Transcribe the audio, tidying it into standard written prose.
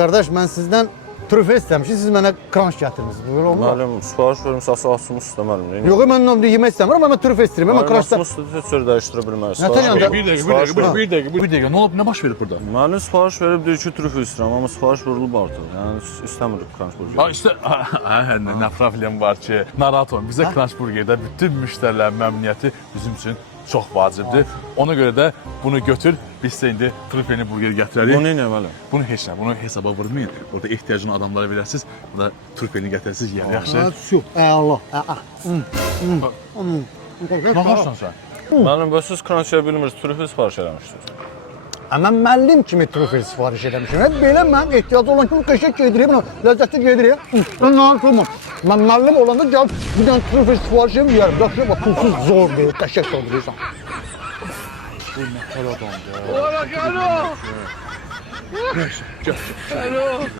Qardaş, mən sizdən trüfə istəmişim, siz mənə kranş gətirmisiniz. Böyle olmaz. Müəllim, sifariş vermişsə asılmış üstə müəllim. Yox, mən onu yemək istəmirəm, amma trüfə istəyirəm. Mən kranşda... Asılmış üstə söz dəyişdirə bilməz. Nətən yanda? Bir dəqiqə. Nə olub, nə baş verib burada? Müəllim sifariş verib deyir ki, trüfə istəyirəm, amma sifariş vurulub artıq. Yəni istəmirik kranş burger. İşte nə problem var ki, narahat olun. Bizə Crunch Burgerdə bütün müştərilərin məmnuniyyəti bizim üçün çox vacibdir. Ona görə də bunu götür, biz sizə indi trüfeli burger gətirərik. Bu nə müəllim? Bunu heç nə, bunu hesaba vurmayın. Orada ehtiyacını adamlara verəsiniz. Burada trüfelini gətirəsiniz, yer yaxşı. Şu, Allah. Nə baxırsan sən? Müəllim, bəs siz kranş yeyə bilmirsiniz, trüfə sifariş eləmişdiniz. Mən müəllim kimi trüfel sifariş eləmişəm. Belə mən ehtiyacı olan kimi qəşəng yedirəm, ləzzətli yedirəm. Mən narahat olmam. Mən müəllim olanda gəlib bir dənə trüfel sifariş eləyərəm. Yaxşı, bax, pulsuz zor deyil, qəşəng doldurursan. Bu nə xəl adamdır. Ola, gəl o! Gəl.